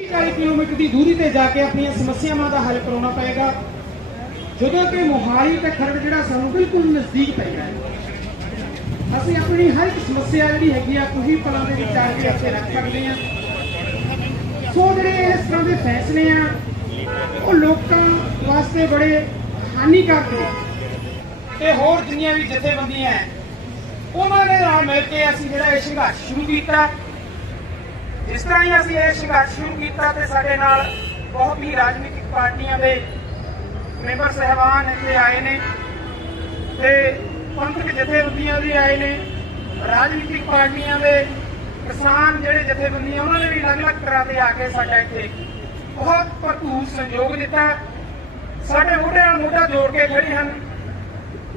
40 kilometre ਦੀ ਦੂਰੀ ਤੇ ਜਾ ਕੇ ਆਪਣੀਆਂ ਸਮੱਸਿਆਵਾਂ ਦਾ ਹੱਲ ਕਰਾਉਣਾ ਪਏਗਾ। ਜਦੋਂ ਕਿ ਮੋਹਾਲੀ ਤੇ ਖਰੜ ਜਿਹੜਾ ਸਾਨੂੰ ਬਿਲਕੁਲ ਨਜ਼ਦੀਕ ਪੈਂਦਾ ਹੈ। ਅਸੀਂ ਆਪਣੀ ਹਰ ਇੱਕ ਸਮੱਸਿਆ ਜਿਹੜੀ ਹੈਗੀ ਆ ਕੁਝ ਪਲਾਂ ਦੇ ਵਿੱਚ ਆ ਕੇ ਇੱਥੇ ਰੱਖ ਸਕਦੇ ਹਾਂ। ਸੋ ਜਿਹੜੇ ਇਸ ਤਰ੍ਹਾਂ ਦੇ ਫੈਸਲੇ ਆ, ਉਹ ਲੋਕਾਂ ਵਾਸਤੇ ਬੜੇ ਹਾਨੀਕਾਰਕ ਨੇ। ਤੇ ਹੋਰ ਜਿੰਨੀਆਂ ਵੀ ਜਥੇਬੰਦੀਆਂ ਹੈ, ਉਹਨਾਂ ਦੇ ਨਾਲ ਮਿਲ ਕੇ ਅਸੀਂ ਜਿਹੜਾ ਇਹ ਸੰਘਰਸ਼ ਸ਼ੁਰੂ ਕੀਤਾ। ਜਿਸ ਤਰ੍ਹਾਂ ਹੀ ਅਸੀਂ ਇਹ ਸੰਘਰਸ਼ ਸ਼ੁਰੂ ਕੀਤਾ ਤੇ ਸਾਡੇ ਨਾਲ ਬਹੁਤ ਹੀ ਰਾਜਨੀਤਿਕ ਪਾਰਟੀਆਂ ਦੇ ਮੈਂਬਰ ਸਹਿਬਾਨ ਇੱਥੇ ਆਏ ਨੇ ਤੇ ਪੰਥਕ ਜਥੇਬੰਦੀਆਂ ਵੀ ਆਏ ਨੇ, ਰਾਜਨੀਤਿਕ ਪਾਰਟੀਆਂ ਦੇ ਕਿਸਾਨ ਜਿਹੜੇ ਜਥੇਬੰਦੀਆਂ, ਉਹਨਾਂ ਨੇ ਵੀ ਅਲੱਗ-ਅਲੱਗ ਤਰ੍ਹਾਂ ਦੇ ਆ ਕੇ ਸਾਡਾ ਇੱਥੇ ਬਹੁਤ ਭਰਪੂਰ ਸਹਿਯੋਗ ਦਿੱਤਾ। ਸਾਡੇ ਮੋਢੇ ਨਾਲ ਮੋਢਾ ਜੋੜ ਕੇ ਖੜੇ ਹਨ।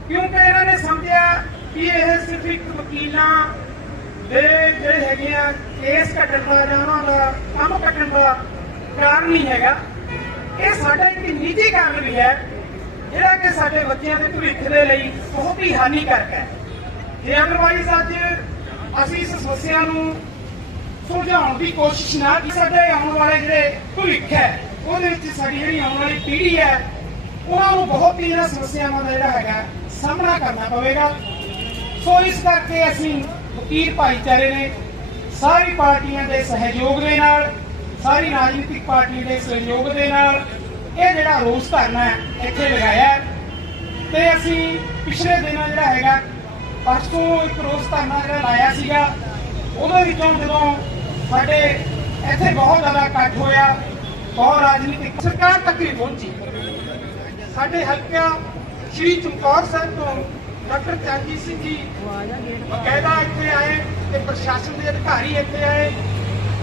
ਕਿਉਂਕਿ ਇਹਨਾਂ ਨੇ ਸਮਝਿਆ ਕਿ ਇਹ ਸਿਰਫ ਇੱਕ ਵਕੀਲਾਂ ਦੇ ਜਿਹੜੇ ਕੇਸ ਕੱਟਣ ਦਾ ਜਾਂ ਉਹਨਾਂ ਦਾ ਕੰਮ ਕੱਟਣ ਦਾ ਕਾਰਨ ਨਹੀਂ ਹੈਗਾ। ਇਹ ਸਾਡਾ ਇੱਕ ਨਿੱਜੀ ਕਾਰਨ ਵੀ ਹੈ, ਜਿਹੜਾ ਕਿ ਸਾਡੇ ਬੱਚਿਆਂ ਦੇ ਭਵਿੱਖ ਦੇ ਲਈ ਬਹੁਤ ਹੀ ਹਾਨੀਕਾਰਕ ਹੈ। ਜੇ ਅਦਰਵਾਈਜ਼ ਅੱਜ ਅਸੀਂ ਇਸ ਸਮੱਸਿਆ ਨੂੰ ਸੁਲਝਾਉਣ ਦੀ ਕੋਸ਼ਿਸ਼ ਨਾ ਕਿ ਸਾਡੇ ਆਉਣ ਵਾਲੇ ਜਿਹੜੇ ਭਵਿੱਖ ਹੈ, ਉਹਦੇ ਵਿੱਚ ਸਾਡੀ ਜਿਹੜੀ ਆਉਣ ਵਾਲੀ ਪੀੜ੍ਹੀ ਹੈ, ਉਹਨਾਂ ਨੂੰ ਬਹੁਤ ਹੀ ਜਿਹੜਾ ਸਮੱਸਿਆਵਾਂ ਦਾ ਜਿਹੜਾ ਹੈਗਾ ਸਾਹਮਣਾ ਕਰਨਾ ਪਵੇਗਾ। ਸੋ ਇਸ ਕਰਕੇ ਅਸੀਂ ਵਕੀਲ ਭਾਈਚਾਰੇ ਨੇ ਸਾਰੀ ਪਾਰਟੀਆਂ ਦੇ ਸਹਿਯੋਗ ਦੇ ਨਾਲ, ਸਾਰੀ ਰਾਜਨੀਤਿਕ ਪਾਰਟੀਆਂ ਦੇ ਸਹਿਯੋਗ ਦੇ ਨਾਲ ਇਹ ਜਿਹੜਾ ਰੋਸ ਧਰਨਾ ਇੱਥੇ ਲਗਾਇਆ ਹੈ। ਤੇ ਅਸੀਂ ਪਿਛਲੇ ਦਿਨਾਂ ਜਿਹੜਾ ਹੈਗਾ, ਪਰਸੋਂ ਇੱਕ ਰੋਸ ਧਰਨਾ ਜਿਹੜਾ ਲਾਇਆ ਸੀਗਾ, ਉਹਦੇ ਵਿੱਚੋਂ ਜਦੋਂ ਸਾਡੇ ਇੱਥੇ ਬਹੁਤ ਜ਼ਿਆਦਾ ਇਕੱਠ ਹੋਇਆ, ਬਹੁਤ ਰਾਜਨੀਤਿਕ ਸਰਕਾਰ ਤੱਕ ਵੀ ਪਹੁੰਚੀ। ਸਾਡੇ ਹਲਕਾ ਸ਼੍ਰੀ ਚਮਕੌਰ ਸਾਹਿਬ ਤੋਂ ਡਾਕਟਰ ਚਰਨਜੀਤ ਸਿੰਘ ਜੀ ਬਕਾਇਦਾ ਇੱਥੇ ਆਏ ਤੇ ਪ੍ਰਸ਼ਾਸਨ ਦੇ ਅਧਿਕਾਰੀ ਇੱਥੇ ਆਏ।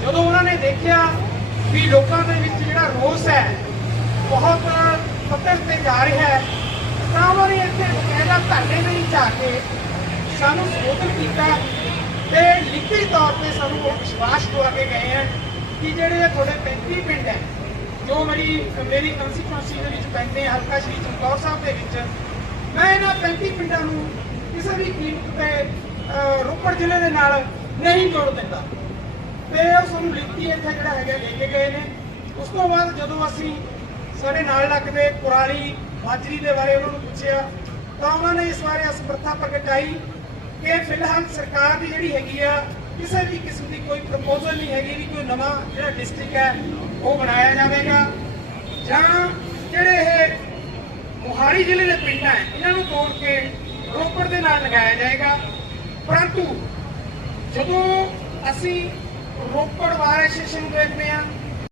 ਜਦੋਂ ਉਹਨਾਂ ਨੇ ਦੇਖਿਆ ਵੀ ਲੋਕਾਂ ਦੇ ਵਿੱਚ ਜਿਹੜਾ ਰੋਸ ਹੈ ਬਹੁਤ ਪੱਧਰ ਤੇ ਜਾ ਰਿਹਾ ਹੈ ਤਾਂ ਉਹਨਾਂ ਨੇ ਇੱਥੇ ਬਕਾਇਦਾ ਧਰਨੇ ਦੇ ਵਿੱਚ ਆ ਕੇ ਸਾਨੂੰ ਸੰਬੋਧਨ ਕੀਤਾ ਤੇ ਲਿਖਤੀ ਤੌਰ ਤੇ ਸਾਨੂੰ ਉਹ ਵਿਸ਼ਵਾਸ ਦਵਾ ਕੇ ਗਏ ਹੈ ਕਿ ਜਿਹੜੇ ਤੁਹਾਡੇ 35 ਪਿੰਡ ਹੈ ਜੋ ਮੇਰੀ ਮੇਰੀ ਕੰਸਟੀਟਿਊਂਸੀ ਦੇ ਵਿੱਚ ਪੈਂਦੇ ਹਲਕਾ ਸ਼੍ਰੀ ਚਮਕੌਰ ਸਾਹਿਬ ਦੇ ਵਿੱਚ ਮੈਂ ਇਹਨਾਂ 35 ਪਿੰਡਾਂ ਨੂੰ ਕਿਸੇ ਵੀ ਕੀਮਤ ਤੇ ਰੋਪੜ ਜ਼ਿਲ੍ਹੇ ਦੇ ਨਾਲ ਨਹੀਂ ਜੋੜ ਦਿੰਦਾ ਤੇ ਉਹ ਸਾਨੂੰ ਲਿਖਤੀ ਇੱਥੇ ਜਿਹੜਾ ਹੈਗਾ ਲੈ ਕੇ ਗਏ ਨੇ। ਉਸ ਤੋਂ ਬਾਅਦ ਜਦੋਂ ਅਸੀਂ ਸਾਡੇ ਨਾਲ ਲੱਗਦੇ ਕੁਰਾਲੀ ਮਾਜਰੀ ਦੇ ਬਾਰੇ ਉਹਨਾਂ ਨੂੰ ਪੁੱਛਿਆ, ਤਾਂ ਉਹਨਾਂ ਨੇ ਇਸ ਬਾਰੇ ਅਸਮਰਥਾ ਪ੍ਰਗਟਾਈ ਕਿ ਫਿਲਹਾਲ ਸਰਕਾਰ ਦੀ ਜਿਹੜੀ ਹੈਗੀ ਆ, ਕਿਸੇ ਵੀ ਕਿਸਮ ਦੀ ਕੋਈ ਪ੍ਰਪੋਜ਼ਲ ਨਹੀਂ ਹੈਗੀ ਵੀ ਕੋਈ ਨਵਾਂ ਜਿਹੜਾ ਡਿਸਟ੍ਰਿਕਟ ਹੈ, ਉਹ ਬਣਾਇਆ ਜਾਵੇਗਾ। ਜਾਂ ਜਿਹੜੇ ਇਹ ਮੋਹਾਲੀ ਜ਼ਿਲ੍ਹੇ ਦੇ ਪਿੰਡਾਂ ਇਹਨਾਂ ਨੂੰ ਤੋੜ ਕੇ ਰੋਪੜ ਦੇ ਨਾਲ ਲਗਾਇਆ ਜਾਏਗਾ। ਪਰੰਤੂ ਜਦੋਂ ਅਸੀਂ ਰੋਪੜ ਵਾਰ ਐਸੋਸੀਏਸ਼ਨ ਨੂੰ ਦੇਖਦੇ ਹਾਂ